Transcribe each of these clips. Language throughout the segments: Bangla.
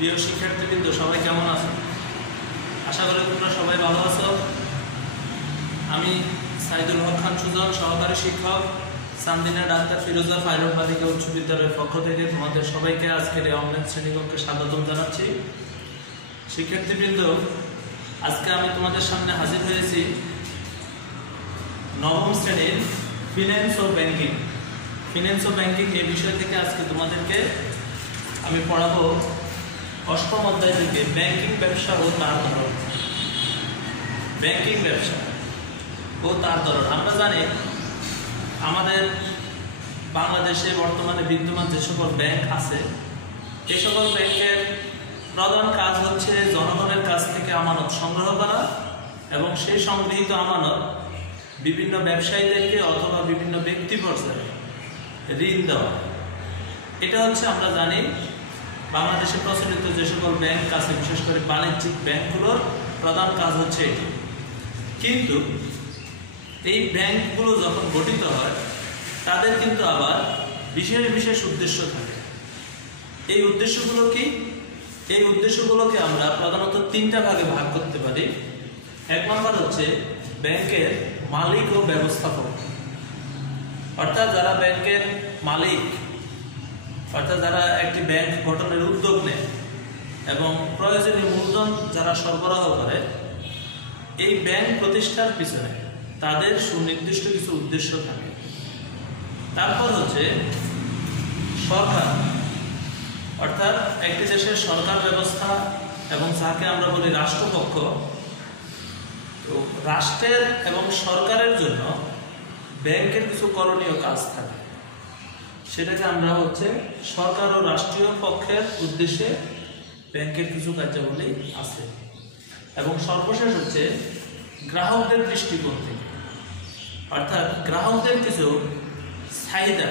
প্রিয় শিক্ষার্থীবৃন্দ, সবাই কেমন আছো? আশা করি তোমরা সবাই ভালো আছো। আমি সাইদুল হক খান সুজন, সহকারী শিক্ষক, চান্দিনা ডাক্তার ফিরোজা ফাইরুক বালিকা উচ্চ বিদ্যালয়ের পক্ষ থেকে তোমাদের সবাইকে আজকের এই অনলাইন শ্রেণীকক্ষে স্বাগতম জানাচ্ছি। শিক্ষার্থীবৃন্দ, আজকে আমি তোমাদের সামনে হাজির হয়েছি নবম শ্রেণীর ফিন্যান্স ও ব্যাংকিং এই বিষয় থেকে। আজকে তোমাদেরকে আমি পড়াবো অষ্টম অধ্যায় থেকে ব্যাংকিং ব্যবসা ও তার ধরন। আমরা জানি আমাদের বাংলাদেশে বর্তমানে বিদ্যমান যে সকল ব্যাংক আছে, এই সকল ব্যাংকের প্রধান কাজ হচ্ছে জনগণের কাছ থেকে আমানত সংগ্রহ করা এবং সেই সংগৃহীত আমানত বিভিন্ন ব্যবসায়ীদেরকে অথবা বিভিন্ন ব্যক্তি পর্যায়ে ঋণ দেওয়া। এটা হচ্ছে আমরা জানি বাংলাদেশে প্রচলিত যে সকল ব্যাংক আছে, বিশেষ করে বাণিজ্যিক ব্যাংকগুলোর প্রধান কাজ হচ্ছে এটি। কিন্তু এই ব্যাংকগুলো যখন গঠিত হয় তাদের কিন্তু আবার বিশেষ বিশেষ উদ্দেশ্য থাকে। এই উদ্দেশ্যগুলো কি? এই উদ্দেশ্যগুলোকে আমরা প্রধানত তিনটা ভাগে ভাগ করতে পারি। এক নম্বর হচ্ছে ব্যাংকের মালিক ও ব্যবস্থাপক, অর্থাৎ যারা ব্যাংকের মালিক, অর্থাৎ যারা একটি ব্যাংক গঠনের উদ্যোগ নেয় এবং প্রয়োজনীয় মূলধন যারা সরবরাহ করে, এই ব্যাংক প্রতিষ্ঠার পিছনে তাদের সুনির্দিষ্ট কিছু উদ্দেশ্য থাকে। তারপর হচ্ছে সরকার, অর্থাৎ একটি দেশের সরকার ব্যবস্থা এবং যাকে আমরা বলি রাষ্ট্রপক্ষ, রাষ্ট্রের এবং সরকারের জন্য ব্যাংকের কিছু করণীয় কাজ থাকে, সেটাকে আমরা হচ্ছে সরকার ও রাষ্ট্রীয় পক্ষের উদ্দেশ্যে ব্যাংকের কিছু কার্যাবলী আছে। এবং সর্বশেষ হচ্ছে গ্রাহকদের দৃষ্টিকোণ থেকে, অর্থাৎ গ্রাহকদের কিছু চাহিদা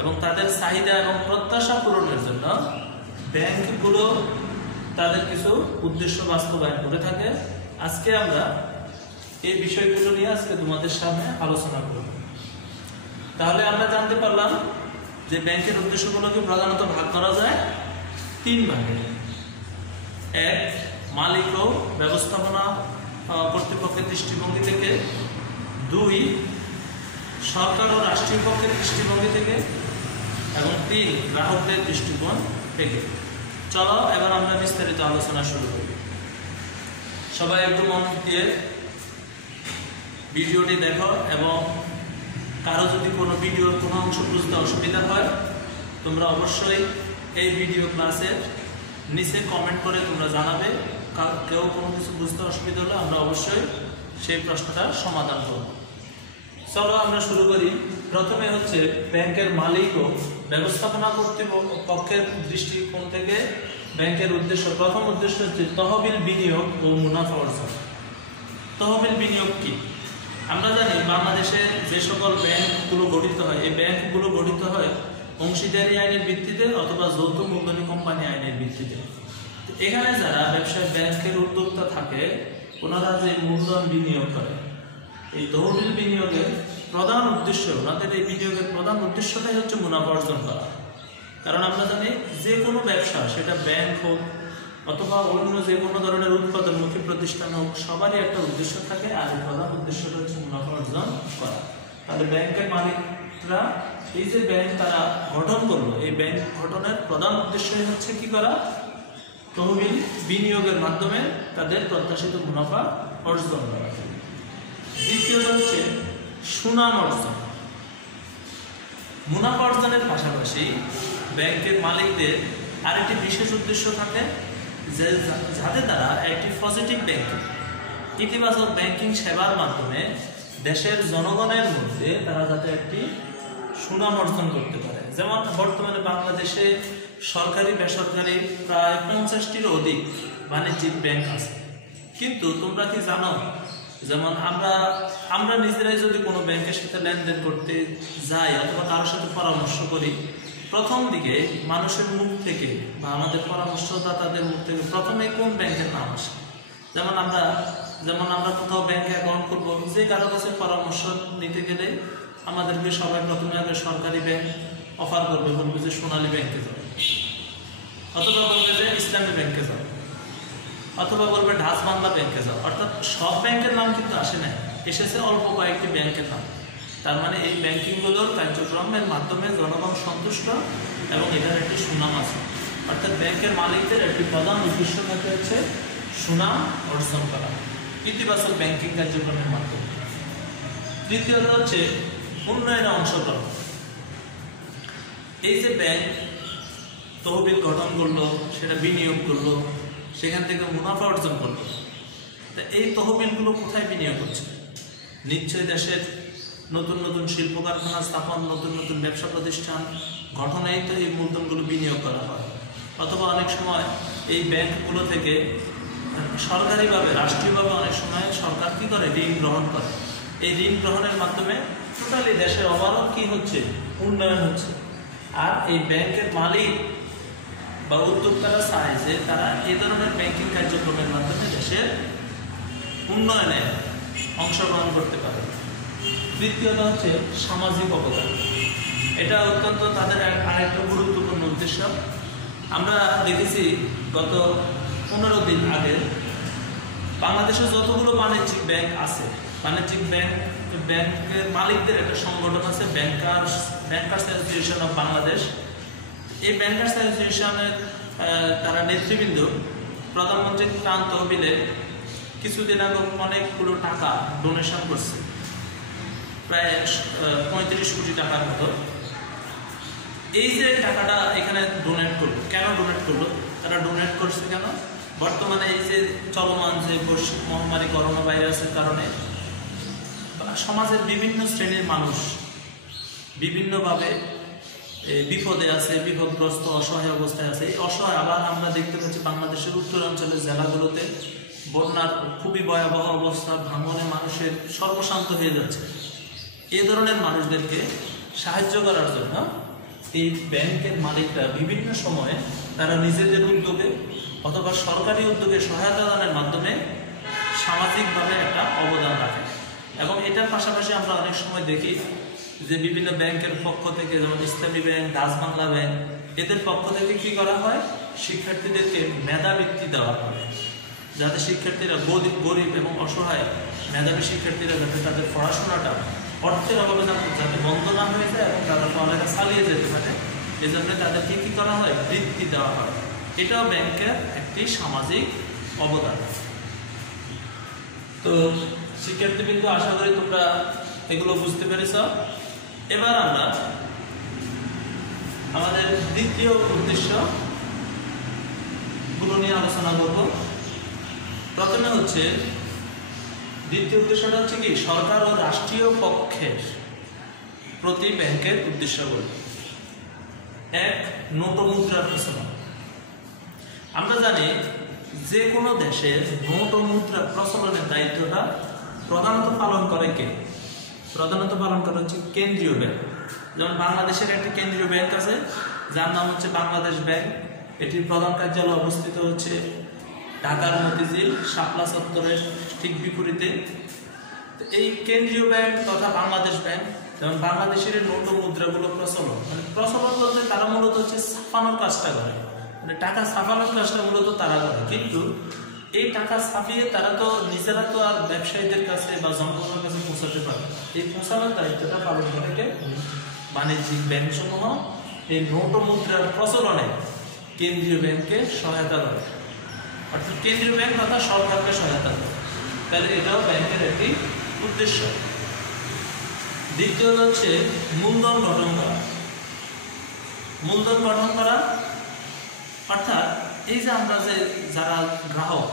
এবং তাদের চাহিদা এবং প্রত্যাশা পূরণের জন্য ব্যাংকগুলো তাদের কিছু উদ্দেশ্য বাস্তবায়ন করে থাকে। আজকে আমরা এই বিষয়গুলো নিয়ে আজকে তোমাদের সামনে আলোচনা করব। তাহলে আমরা জানতে পারলাম যে ব্যাংকের উদ্দেশ্যগুলোকে প্রধানত ভাগ করা যায় তিন ভাগে। এক, মালিক ও ব্যবস্থাপনা কর্তৃপক্ষের দৃষ্টিভঙ্গি থেকে। দুই, সরকার ও রাষ্ট্রীয় পক্ষের দৃষ্টিভঙ্গি থেকে। এবং তিন, গ্রাহকদের দৃষ্টিকোণ থেকে। চলো এবার আমরা বিস্তারিত আলোচনা শুরু করি। সবাই একটু মন দিয়ে ভিডিওটি দেখো এবং কারো যদি কোনো ভিডিওর কোনো অংশ বুঝতে অসুবিধা হয়, তোমরা অবশ্যই এই ভিডিও ক্লাসের নিচে কমেন্ট করে তোমরা জানাবে। কেউ কোনো কিছু বুঝতে অসুবিধা হলে আমরা অবশ্যই সেই প্রশ্নটার সমাধান করব। চলো আমরা শুরু করি। প্রথমে হচ্ছে ব্যাংকের মালিক ও ব্যবস্থাপনা কর্তৃপক্ষের দৃষ্টিকোণ থেকে ব্যাংকের উদ্দেশ্য। প্রথম উদ্দেশ্য হচ্ছে তহবিল বিনিয়োগ ও মুনাফা অর্জন। তহবিল বিনিয়োগ কি? আমরা জানি বাংলাদেশে যে সকল ব্যাংকগুলো গঠিত হয়, এই ব্যাংকগুলো গঠিত হয় অংশীদারি আইনের ভিত্তিতে অথবা যৌথ মূলধনী কোম্পানি আইনের ভিত্তিতে। এখানে যারা ব্যবসায় ব্যাংকের উদ্যোক্তা থাকে, ওনারা যে মূলধন বিনিয়োগ করে, এই তহবিল বিনিয়োগের প্রধান উদ্দেশ্য, ওনাদের এই বিনিয়োগের প্রধান উদ্দেশ্যটাই হচ্ছে মুনাফা অর্জন করা। কারণ আমরা জানি যে কোনো ব্যবসা, সেটা ব্যাংক হোক অথবা অন্য যে কোনো ধরনের উৎপাদনমুখী প্রতিষ্ঠান হোক, সবারই একটা উদ্দেশ্য থাকে, আর এই প্রধান উদ্দেশ্যটা হচ্ছে মুনাফা অর্জন করা। তাহলে ব্যাংকের মালিকরা এই যে ব্যাংক তারা গঠন করলো, এই ব্যাংক গঠনের প্রধান উদ্দেশ্যই হচ্ছে কি করা? তহবিল বিনিয়োগের মাধ্যমে তাদের প্রত্যাশিত মুনাফা অর্জন করা। দ্বিতীয়ত হচ্ছে সুনাম অর্জন। মুনাফা অর্জনের পাশাপাশি ব্যাংকের মালিকদের আরেকটি বিশেষ উদ্দেশ্য থাকে, যে যাতে তারা একটি পজিটিভ ব্যাংকিং, ইতিবাচক ব্যাংকিং সেবার মাধ্যমে দেশের জনগণের মধ্যে তারা যাতে একটি সুনাম অর্জন করতে পারে। যেমন বর্তমানে বাংলাদেশে সরকারি বেসরকারি প্রায় 50টিরও অধিক বাণিজ্যিক ব্যাংক আছে। কিন্তু তোমরা কি জানো, যেমন আমরা নিজেরাই যদি কোনো ব্যাংকের সাথে লেনদেন করতে যাই অথবা কারোর সাথে পরামর্শ করি, প্রথম দিকে মানুষের মুখ থেকে বা আমাদের পরামর্শদাতাদের মুখ থেকে প্রথমে কোন ব্যাংকের নাম আসে? যেমন আমরা কোথাও ব্যাংকে অ্যাকাউন্ট করবো, যে কারো কাছে পরামর্শ নিতে গেলে আমাদেরকে সবাই প্রথমে আগে সরকারি ব্যাংক অফার করবে, বলবে যে সোনালী ব্যাংকে যাবে। অথবা বলবে যে ইসলামী ব্যাংকে যাও, অথবা বলবে ঢাস বাংলা ব্যাংকে যাও। অর্থাৎ সব ব্যাংকের নাম কিন্তু আসে নাই, এসেছে অল্প কয়েকটি ব্যাংকের নাম। তার মানে এই ব্যাংকিংগুলোর কার্যক্রমের মাধ্যমে জনগণ সন্তুষ্ট এবং এটার একটি সুনাম আছে। অর্থাৎ ব্যাংকের মালিকদের একটি প্রধান উদ্দেশ্য থাকে হচ্ছে সুনাম অর্জন করা ইতিবাচক ব্যাংকিং কার্যক্রমের মাধ্যমে। তৃতীয়ত হচ্ছে উন্নয়নে অংশগ্রহণ। এই যে ব্যাংক তহবিল গঠন করলো, সেটা বিনিয়োগ করলো, সেখান থেকে মুনাফা অর্জন করলো, তা এই তহবিলগুলো কোথায় বিনিয়োগ হচ্ছে? নিশ্চয়ই দেশের নতুন নতুন শিল্প কারখানা স্থাপন, নতুন নতুন ব্যবসা প্রতিষ্ঠান গঠনেই তো এই মূলধনগুলো বিনিয়োগ করা হয়। অথবা অনেক সময় এই ব্যাংকগুলো থেকে সরকারিভাবে, রাষ্ট্রীয়ভাবে অনেক সময় সরকার কি করে, ঋণ গ্রহণ করে। এই ঋণ গ্রহণের মাধ্যমে টোটালি দেশের ওভারঅল কি হচ্ছে, উন্নয়ন হচ্ছে। আর এই ব্যাংকের মালিক বা উদ্যোক্তারা চায় যে তারা এই ধরনের ব্যাংকিং কার্যক্রমের মাধ্যমে দেশের উন্নয়নে অংশগ্রহণ করতে পারে। তৃতীয়ত হচ্ছে সামাজিক অবদান। এটা অত্যন্ত তাদের আরেকটা গুরুত্বপূর্ণ উদ্দেশ্য। আমরা দেখেছি গত 15 দিন আগে বাংলাদেশে যতগুলো বাণিজ্যিক ব্যাংক আছে, বাণিজ্যিক ব্যাংকের মালিকদের একটা সংগঠন আছে, ব্যাংকার্স অ্যাসোসিয়েশন অফ বাংলাদেশ। এই ব্যাংকার্স অ্যাসোসিয়েশনের তারা নেতৃবৃন্দ প্রধানমন্ত্রী ত্রাণ তহবিলে কিছুদিন আগে অনেকগুলো টাকা ডোনেশন করছে, প্রায় 35 কোটি টাকার মতো। এই যে টাকাটা এখানে ডোনেট করলো, কেন ডোনেট করলো? তারা ডোনেট করছে কেন? বর্তমানে এই যে চলমান যে বৈশ্বিক মহামারী করোনা ভাইরাসের কারণে সমাজের বিভিন্ন শ্রেণীর মানুষ বিভিন্নভাবে বিপদে আছে, বিপদগ্রস্ত, অসহায় অবস্থায় আছে। এই অসহায় আবার আমরা দেখতে পাচ্ছি বাংলাদেশের উত্তরাঞ্চলের জেলাগুলোতে বন্যার খুবই ভয়াবহ অবস্থা, ভাঙনে মানুষের সর্বশান্ত হয়ে যাচ্ছে। এই ধরনের মানুষদেরকে সাহায্য করার জন্য এই ব্যাংকের মালিকরা বিভিন্ন সময়ে তারা নিজেদের উদ্যোগে অথবা সরকারি উদ্যোগে সহায়তা দানের মাধ্যমে সামাজিকভাবে একটা অবদান রাখে। এবং এটার পাশাপাশি আমরা অনেক সময় দেখি যে বিভিন্ন ব্যাংকের পক্ষ থেকে, যেমন ইসলামী ব্যাংক, ডাচ বাংলা ব্যাংক, এদের পক্ষ থেকে কি করা হয়, শিক্ষার্থীদেরকে মেধাবৃত্তি দেওয়া হয়, যাতে শিক্ষার্থীরা গরিব এবং অসহায় মেধাবী শিক্ষার্থীরা যাতে তাদের পড়াশোনাটা অর্থের অভাবে যাতে বন্ধ না হয়ে যায় এবং তারা পড়ালেখা চালিয়ে যেতে পারে, এজন্য তাদেরকে কি করা হয়, বৃত্তি দেওয়া হয়। এটাও ব্যাংকের একটি সামাজিক অবদান। তো শিক্ষার্থীবৃন্দ, আশা করি তোমরা এগুলো বুঝতে পেরেছ। এবার আমরা আমাদের দ্বিতীয় উদ্দেশ্য গুলো নিয়ে আলোচনা করব। প্রথমে হচ্ছে দ্বিতীয় উদ্দেশ্যটা হচ্ছে কি, সরকার ও রাষ্ট্রীয় পক্ষের প্রতি ব্যাংকের উদ্দেশ্যগুলো। এক, নোটমুদ্রার প্রচলন। আমরা জানি যে কোনো দেশের নোট ও মুদ্রা প্রচলনের দায়িত্বটা প্রধানত পালন করে কে? প্রধানত পালন করে হচ্ছে কেন্দ্রীয় ব্যাংক। যেমন বাংলাদেশের একটি কেন্দ্রীয় ব্যাংক আছে যার নাম হচ্ছে বাংলাদেশ ব্যাংক। এটির প্রধান কার্যালয় অবস্থিত হচ্ছে ঢাকার মতিঝিল শাপলা চত্বরের ঠিক বিপরীতে। এই কেন্দ্রীয় ব্যাংক তথা বাংলাদেশ ব্যাংক যেমন বাংলাদেশের নোট ও মুদ্রাগুলো প্রচলন, মানে প্রচলন বলতে তারা মূলত হচ্ছে ছাপানোর কাজটা করে, মানে টাকা ছাপানোর কাজটা মূলত তারা করে। কিন্তু এই টাকা ছাপিয়ে তারা তো নিজেরা তো আর ব্যবসায়ীদের কাছে বা জনগণের কাছে পৌঁছাতে পারে। এই পৌঁছানোর দায়িত্বটা পালন করে কে? বাণিজ্যিক ব্যাংক সমূহ এই নোট ও মুদ্রার প্রচলনে কেন্দ্রীয় ব্যাংককে সহায়তা করে, অর্থাৎ কেন্দ্রীয় ব্যাংক তথা সরকারকে সহায়তা করে। তাহলে এটাও ব্যাংকের একটি উদ্দেশ্য। দ্বিতীয়ত হচ্ছে মূলধন গঠন করা। মূলধন গঠন করা অর্থাৎ এই যে আমরা যে যারা গ্রাহক,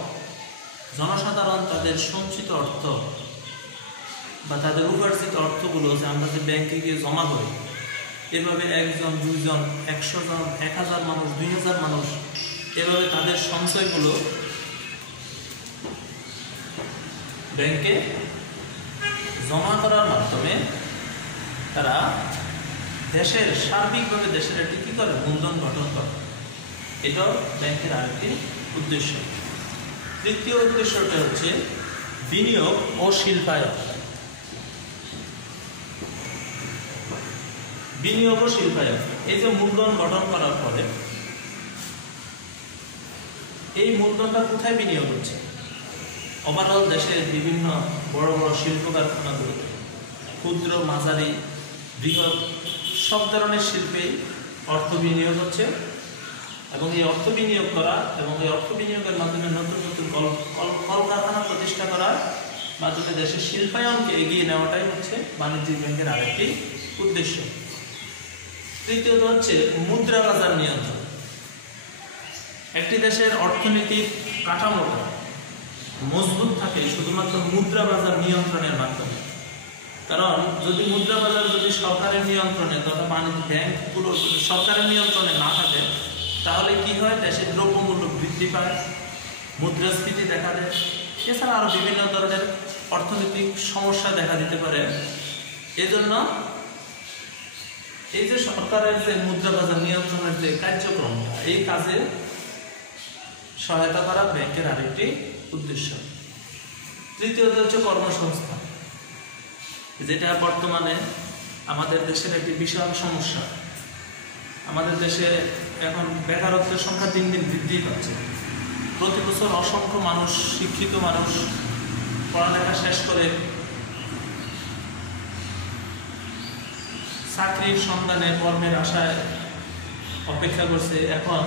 জনসাধারণ তাদের সঞ্চিত অর্থ বা তাদের উপার্জিত অর্থগুলো যে আমরা যে ব্যাংকে গিয়ে জমা করি, এভাবে 1 জন, 2 জন, 100 জন, 1000 মানুষ, 2000 মানুষ এভাবে তাদের সঞ্চয়গুলো ব্যাংকে জমা করার মাধ্যমে তারা দেশের সার্বিকভাবে দেশের একটি কি করে, মূলধন গঠন করে। এটাও ব্যাংকের আরেকটি উদ্দেশ্য। তৃতীয় উদ্দেশ্যটা হচ্ছে বিনিয়োগ ও শিল্পায়ন। বিনিয়োগ ও শিল্পায়ন, এই যে মূলধন গঠন করার পরে এই মূলধনটা কোথায় বিনিয়োগ হচ্ছে? ওভারঅল দেশের বিভিন্ন বড় বড় শিল্প কারখানাগুলোতে, ক্ষুদ্র, মাঝারি, বৃহৎ সব ধরনের শিল্পেই অর্থ বিনিয়োগ হচ্ছে, এবং এই অর্থ বিনিয়োগ করা এবং এই অর্থ বিনিয়োগের মাধ্যমে নতুন নতুন কলকারখানা প্রতিষ্ঠা করার মাধ্যমে দেশের শিল্পায়নকে এগিয়ে নেওয়াটাই হচ্ছে বাণিজ্যিক ব্যাংকের আরেকটি উদ্দেশ্য। তৃতীয়ত হচ্ছে মুদ্রা বাজার নিয়ন্ত্রণ। একটি দেশের অর্থনীতির কাঠামোটা মজবুত থাকে শুধুমাত্র মুদ্রা বাজার নিয়ন্ত্রণের মাধ্যমে। কারণ যদি মুদ্রা বাজার যদি সরকারের নিয়ন্ত্রণে তথা বাণিজ্য ব্যাংকগুলো যদি সরকারের নিয়ন্ত্রণে না থাকে, তাহলে কি হয়? দেশের দ্রব্যমূল্য বৃদ্ধি পায়, মুদ্রাস্ফীতি দেখা দেয়, এছাড়া আরও বিভিন্ন ধরনের অর্থনৈতিক সমস্যা দেখা দিতে পারে। এজন্য এই যে সরকারের যে মুদ্রা বাজার নিয়ন্ত্রণের যে কার্যক্রমটা, এই কাজে সহায়তা করা ব্যাংকের আরেকটি উদ্দেশ্য। তৃতীয়ত হচ্ছে কর্মসংস্থান, যেটা বর্তমানে আমাদের দেশের একটি বিশাল সমস্যা। আমাদের দেশে এখন বেকারত্বের সংখ্যা দিন দিন বৃদ্ধি পাচ্ছে। প্রতি বছর অসংখ্য মানুষ, শিক্ষিত মানুষ পড়ালেখা শেষ করে চাকরির সন্ধানে, কর্মের আশায় অপেক্ষা করছে। এখন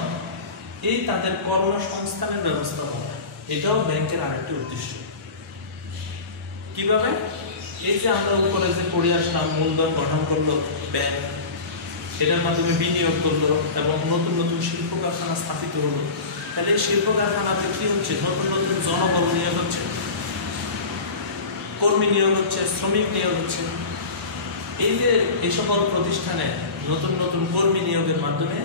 এই তাদের কর্মসংস্থানের ব্যবস্থা করা, এটাও ব্যাংকের আরেকটি উদ্দেশ্য। কিভাবে? এই যে আমরা উপরে যে পড়ে আসলাম, মূলধন গঠন করলো ব্যাংক, এটার মাধ্যমে বিনিয়োগ করলো এবং নতুন নতুন শিল্প কারখানা স্থাপিত হলো। তাহলে এই শিল্প কারখানাতে কি হচ্ছে? নতুন নতুন জনবল নিয়োগ হচ্ছে, কর্মী নিয়োগ হচ্ছে, শ্রমিক নিয়োগ হচ্ছে। এই যে এই সকল প্রতিষ্ঠানে নতুন নতুন কর্মী নিয়োগের মাধ্যমে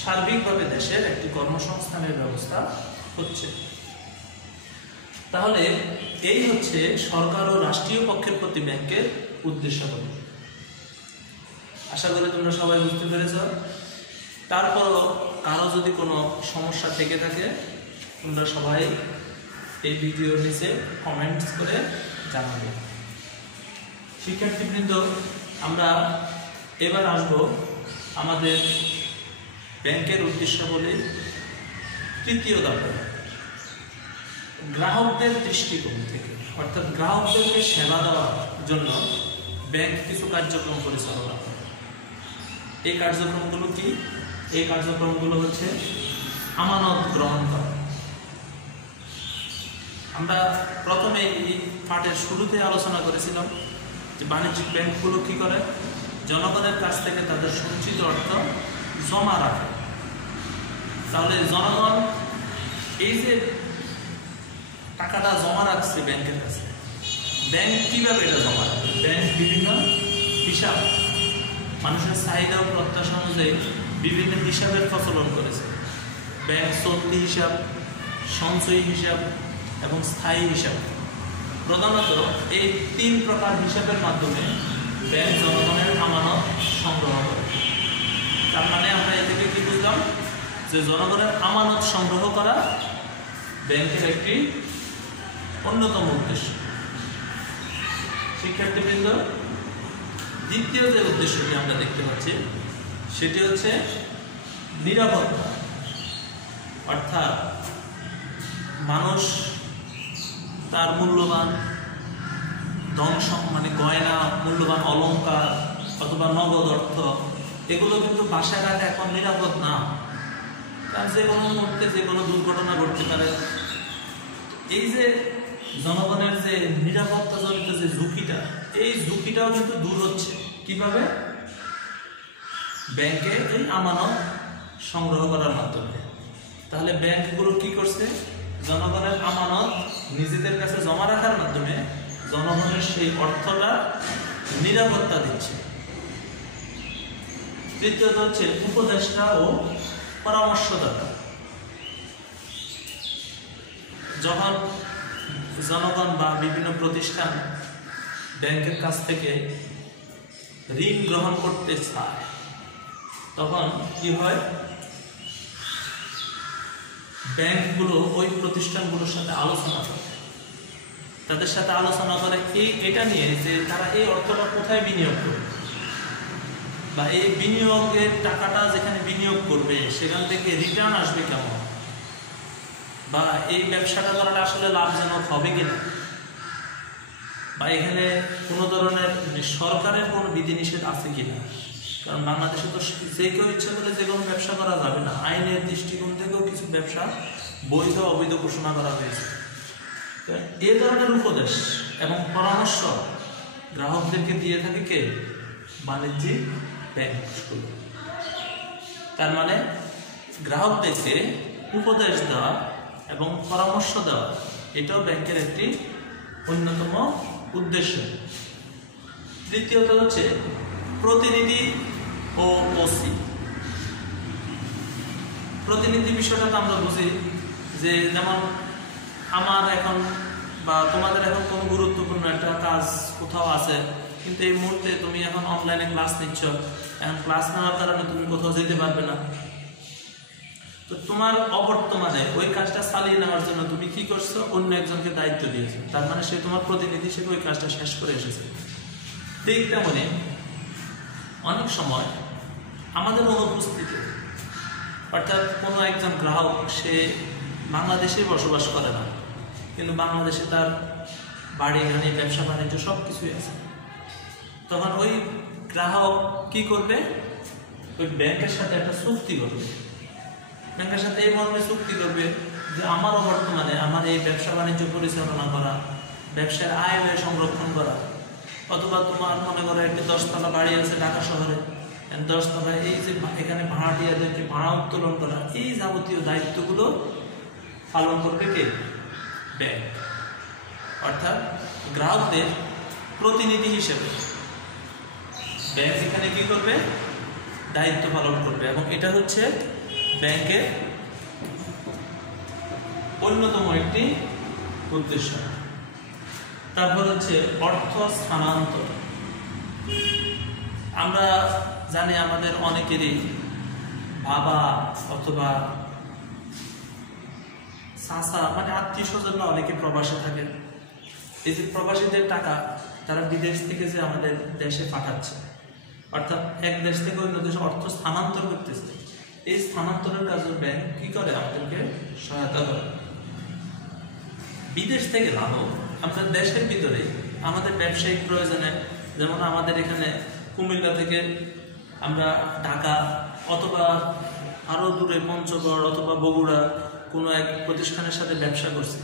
সার্বিকভাবে দেশের একটি কর্মসংস্থানের ব্যবস্থা হচ্ছে। তাহলে এই হচ্ছে সরকার ও রাষ্ট্রীয় পক্ষের প্রতি ব্যাংকের উদ্দেশ্য। আশা করি তোমরা সবাই বুঝতে পেরেছ। তারপরও কারো যদি কোনো সমস্যা থেকে থাকে, তোমরা সবাই এই ভিডিওর নিচে কমেন্টস করে জানাবে। শিক্ষার্থীবৃন্দ, আমরা এবার আসবো আমাদের ব্যাংকের উদ্দেশ্যাবলীর তৃতীয় ধাপে, গ্রাহকদের দৃষ্টিকোণ থেকে, অর্থাৎ গ্রাহকদেরকে সেবা দেওয়ার জন্য ব্যাংক কিছু কার্যক্রম পরিচালনা করে। এই কার্যক্রমগুলো কি? এই কার্যক্রমগুলো হচ্ছে আমানত গ্রহণ করা। আমরা প্রথমে এই পাঠের শুরুতে আলোচনা করেছিলাম যে বাণিজ্যিক ব্যাংকগুলো কি করে? জনগণের কাছ থেকে তাদের সঞ্চিত অর্থ জমা রাখে। তাহলে জনগণ এই যে টাকাটা জমা রাখছে ব্যাংকের কাছে, ব্যাংক কিভাবে এটা জমা রাখে? ব্যাংক বিভিন্ন হিসাব, মানুষের চাহিদা ও প্রত্যাশা অনুযায়ী বিভিন্ন হিসাবের প্রচলন করেছে। ব্যাংক চলতি হিসাব, সঞ্চয়ী হিসাব এবং স্থায়ী হিসাব। প্রধানত এই তিন প্রকার হিসাবের মাধ্যমে ব্যাংক জনগণের আমানত সংগ্রহ করে। তার মানে আমরা এ থেকে কি বুঝলাম? যে জনগণের আমানত সংগ্রহ করা ব্যাংকের একটি অন্যতম উদ্দেশ্য। শিক্ষার্থীবৃন্দ, দ্বিতীয় যে উদ্দেশ্যটি আমরা দেখতে পাচ্ছি সেটি হচ্ছে নিরাপত্তা। অর্থাৎ মানুষ তার মূল্যবান ধন, মানে গয়না, মূল্যবান অলংকার অথবা নগদ অর্থ, এগুলো কিন্তু বাসায় রাখা এখন নিরাপদ না। কারণ যে কোনো মুহূর্তে যে কোনো দুর্ঘটনা ঘটতে পারে। এই যে জনগণের যে নিরাপত্তা জনিত যে ঝুঁকিটা, এই ঝুঁকিটাও কিন্তু দূর হচ্ছে। কিভাবে? ব্যাংকে এই আমানত সংগ্রহ করার মাধ্যমে। তাহলে ব্যাংকগুলো কি করছে? জনগণের আমানত নিজেদের কাছে জমা রাখার মাধ্যমে জনগণের সেই অর্থটা নিরাপত্তা দিচ্ছে। তৃতীয়ত হচ্ছে উপদেষ্টা ও পরামর্শদাতা। যখন জনগণ বা বিভিন্ন প্রতিষ্ঠান ব্যাংকের কাছ থেকে ঋণ গ্রহণ করতে চায়, তখন কি হয়? ব্যাংকগুলো ওই প্রতিষ্ঠানগুলোর সাথে আলোচনা করে, তাদের সাথে আলোচনা করে এটা নিয়ে যে তারা এই অর্থটা কোথায় বিনিয়োগ করবে, বা এই বিনিয়োগের টাকাটা যেখানে বিনিয়োগ করবে সেখান থেকে রিটার্ন আসবে কেমন। বা এই ব্যবসাটা করাটা আসলে লাভজনক হবে কিনা, বা এখানে কোনো ধরনের সরকারের কোনো বিধিনিষেধ আছে কিনা। কারণ বাংলাদেশে তো যে কেউ ইচ্ছা করলে যে কোনো ব্যবসা করা যাবে না, আইনের দৃষ্টিকোণ থেকেও কিছু ব্যবসা বৈধ অবৈধ ঘোষণা করা হয়েছে। এ ধরনের উপদেশ এবং পরামর্শ গ্রাহকদেরকে দিয়ে থাকে কে? বাণিজ্যিক ব্যাংকগুলো। তার মানে গ্রাহকদেরকে উপদেশ দেওয়া এবং পরামর্শ দেওয়া এটাও ব্যাংকের একটি অন্যতম উদ্দেশ্য। তৃতীয়ত হচ্ছে প্রতিনিধি ও ওসি। প্রতিনিধি বিষয়টা তো আমরা বুঝি যে যেমন আমার এখন বা তোমাদের এখন কোনো গুরুত্বপূর্ণ একটা কাজ কোথাও আছে, কিন্তু এই মুহূর্তে তুমি এখন অনলাইনে ক্লাস নিচ্ছ, এখন ক্লাস নেওয়ার কারণে তুমি কোথাও যেতে পারবে না। তো তোমার অবর্তমানে ওই কাজটা চালিয়ে নেওয়ার জন্য তুমি কি করছো? অন্য একজনকে দায়িত্ব দিয়েছো। তার মানে সে তোমার প্রতিনিধি হিসেবে ওই কাজটা শেষ করে এসেছে। ঠিক তেমনি অনেক সময় আমাদের অনুপস্থিতি, অর্থাৎ কোনো একজন গ্রাহক সে বাংলাদেশে বসবাস করে না, কিন্তু বাংলাদেশে তার বাড়ি গাড়ি ব্যবসা বাণিজ্য সব কিছুই আছে। তখন ওই গ্রাহক কি করবে? ওই ব্যাংকের সাথে একটা চুক্তি করবে। ব্যাংকের সাথে এই মর্মে চুক্তি করবে যে আমারও বর্তমানে আমার এই ব্যবসা বাণিজ্য পরিচালনা করা, ব্যবসার আয় ব্যয় সংরক্ষণ করা, অথবা তোমার মনে করো একটি 10তলা বাড়ি আছে ঢাকা শহরে, 10তলায় এই যে এখানে ভাড়াটিয়াদেরকে ভাড়া উত্তোলন করা, এই যাবতীয় দায়িত্বগুলো পালন করবে কে? ব্যাংক। অর্থাৎ গ্রাহকদের প্রতিনিধি হিসেবে ব্যাংক এখানে কি করবে? দায়িত্ব পালন করবে, এবং এটা হচ্ছে ব্যাংকের অন্যতম একটি উদ্দেশ্য। তারপর হচ্ছে অর্থ স্থানান্তর। আমরা জানি আমাদের অনেকেরই বাবা অথবা চাচা মানে আত্মীয় স্বজনরা অনেকে প্রবাসে থাকে। এই যে প্রবাসীদের টাকা তারা বিদেশ থেকে যে আমাদের দেশে পাঠাচ্ছে, অর্থাৎ এক দেশ থেকে অন্য দেশে অর্থ স্থানান্তর করতেছে, এই স্থানান্তরের কাজে ব্যাংক কি করে? আমাদেরকে সহায়তা করে। বিদেশ থেকে লাভ আমাদের দেশের ভিতরে আমাদের ব্যবসায়িক প্রয়োজনে, যেমন আমাদের এখানে কুমিল্লা থেকে আমরা ঢাকা অথবা আরও দূরে পঞ্চগড় অথবা বগুড়া কোনো এক প্রতিষ্ঠানের সাথে ব্যবসা করছি,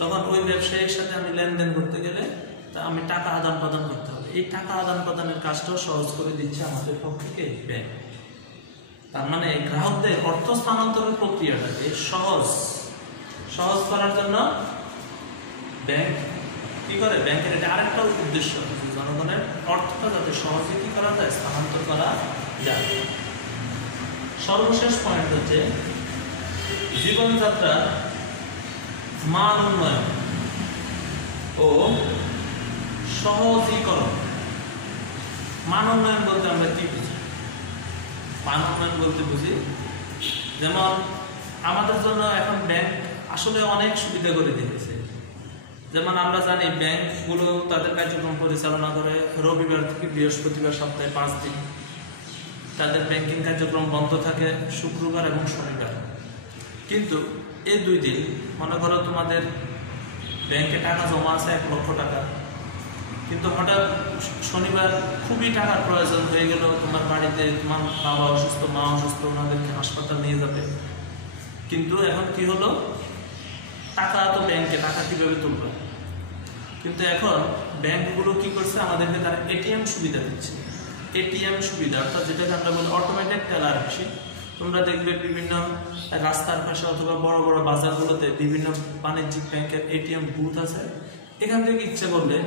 তখন ওই ব্যবসায়ীর সাথে আমি লেনদেন করতে গেলে তা আমি টাকা আদান প্রদান করতে হবে। এই টাকা আদান প্রদানের কাজটাও সহজ করে দিচ্ছে আমাদের পক্ষে ব্যাংক। তার মানে গ্রাহকদের অর্থ স্থানান্তরের প্রক্রিয়াটাকে সহজ করার জন্য ব্যাংক কি করে? ব্যাংকের এটা আরেকটা উদ্দেশ্য, জনগণের অর্থটা যাতে সহজে কি করা যায়? স্থানান্তর করা যায়। সর্বশেষ পয়েন্ট হচ্ছে জীবনযাত্রার মান উন্নয়ন ও সহজীকরণ। মান উন্নয়ন বলতে আমরা কি বুঝি? মান উন্নয়ন বলতে বুঝি যেমন আমাদের জন্য এখন ব্যাংক আসলে অনেক সুবিধা করে দিয়েছে। যেমন আমরা জানি ব্যাংকগুলো তাদের কার্যক্রম পরিচালনা করে রবিবার থেকে বৃহস্পতিবার, সপ্তাহে 5 দিন। তাদের ব্যাংকিং কার্যক্রম বন্ধ থাকে শুক্রবার এবং শনিবার। কিন্তু এই 2 দিন মনে করো তোমাদের ব্যাংকে টাকা জমা আছে 1 লক্ষ টাকা, কিন্তু হঠাৎ শনিবার খুবই টাকার প্রয়োজন হয়ে গেল, তোমার বাড়িতে তোমার বাবা অসুস্থ, মা অসুস্থ, ওনাদেরকে হাসপাতাল নিয়ে যাবে। কিন্তু এখন কি হলো? টাকা তো ব্যাংকে, টাকা কিভাবে তুলবে? কিন্তু এখন ব্যাংকগুলো কি করছে? আমাদেরকে তারা এটিএম সুবিধা দিচ্ছে। এটিএম সুবিধা অর্থাৎ যেটাকে আমরা বলি অটোমেটেড টেলার মেশিন। তোমরা দেখবে বিভিন্ন রাস্তার পাশে অথবা বড় বড় বাজারগুলোতে বিভিন্ন বাণিজ্যিক ব্যাংকের এটিএম বুথ আছে। এখান থেকে ইচ্ছা করলে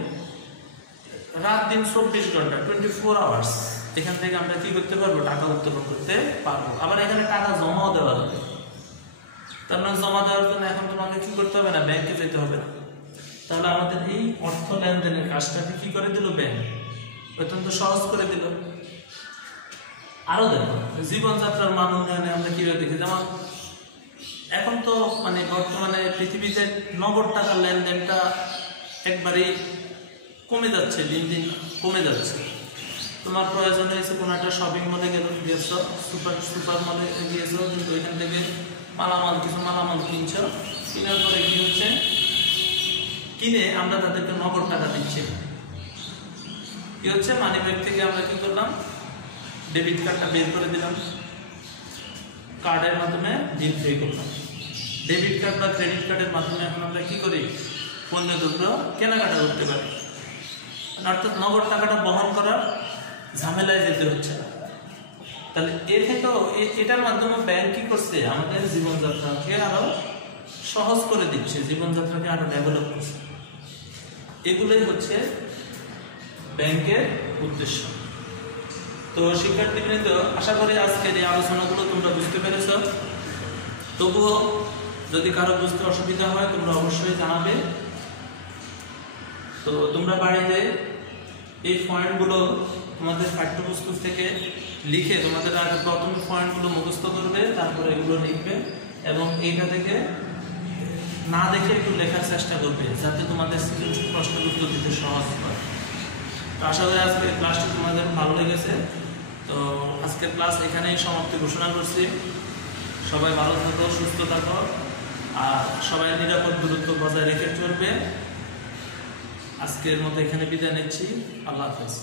রাত দিন 24 ঘন্টা 24 আওয়ার্স এখান থেকে আমরা কি করতে পারবো? টাকা উত্তোলন করতে পারবো। আবার এখানে টাকা জমাও দেওয়া যাবে। তার মানে জমা দেওয়ার জন্য এখন তোমাকে কি করতে হবে না? ব্যাংকে যেতে হবে না। তাহলে আমাদের এই অর্থ লেনদেনের কাজটাকে কি করে দিল? ব্যাংক অত্যন্ত সহজ করে দিল। আরো দেখো জীবনযাত্রার মান উন্নয়নে আমরা কিভাবে দেখি, যেমন এখন তো মানে বর্তমানে পৃথিবীতে নগদ টাকার লেনদেনটা একবারেই কমে যাচ্ছে, দিন দিন কমে যাচ্ছে। তোমার প্রয়োজন হয়েছে কোনো একটা শপিং মলে গিয়েছো, সুপার মলে গিয়েছো, কিন্তু ওইখান থেকে কিছু মালামাল কিনছো, কেনার পরে কি হচ্ছে, কিনে আমরা তাদেরকে নগদ টাকা দিচ্ছি। কি হচ্ছে, মানি ব্যাগ থেকে আমরা কি করলাম, ডেবিট কার্ডটা বের করে দিলাম, কার্ডের মাধ্যমে বিল পে করলাম। ডেবিট কার্ড বা ক্রেডিট কার্ডের মাধ্যমে এখন আমরা কি করি, পণ্য দ্রব্য কেনাকাটা করতে পারি। অর্থাৎ নগদ টাকাটা বহন করার ঝামেলায় যেতে হচ্ছে না। তাহলে এটার মাধ্যমে ব্যাংক কি করছে, আমাদের জীবনযাত্রাকে আরো সহজ করে দিচ্ছে, জীবনযাত্রাকে আরো ডেভেলপ করছে। এগুলোই হচ্ছে ব্যাংকের উদ্দেশ্য। তো শিক্ষার্থীবৃন্দ, আশা করি আজকের এই আলোচনাগুলো তোমরা বুঝতে পেরেছ। তবুও যদি কারো বুঝতে অসুবিধা হয় তোমরা অবশ্যই জানাবে। তো তোমরা বাড়িতে এই পয়েন্টগুলো তোমাদের পাঠ্যপুস্তক থেকে লিখে তোমাদের আগে প্রথম পয়েন্টগুলো মুখস্থ করবে, তারপরে এগুলো লিখবে এবং এইটা থেকে না দেখে একটু লেখার চেষ্টা করবে, যাতে তোমাদের সৃজনশীল প্রশ্নের উত্তর দিতে সহজ হয়। তো আশা করি আজকের ক্লাসটি তোমাদের ভালো লেগেছে। তো আজকের ক্লাস এখানেই সমাপ্তি ঘোষণা করছি। সবাই ভালো থাকো, সুস্থ থাকো, আর সবাই নিরাপদ দূরত্ব বজায় রেখে চলবে। আজকের মতো এখানে বিদায় নিচ্ছি। আল্লাহ হাফেজ।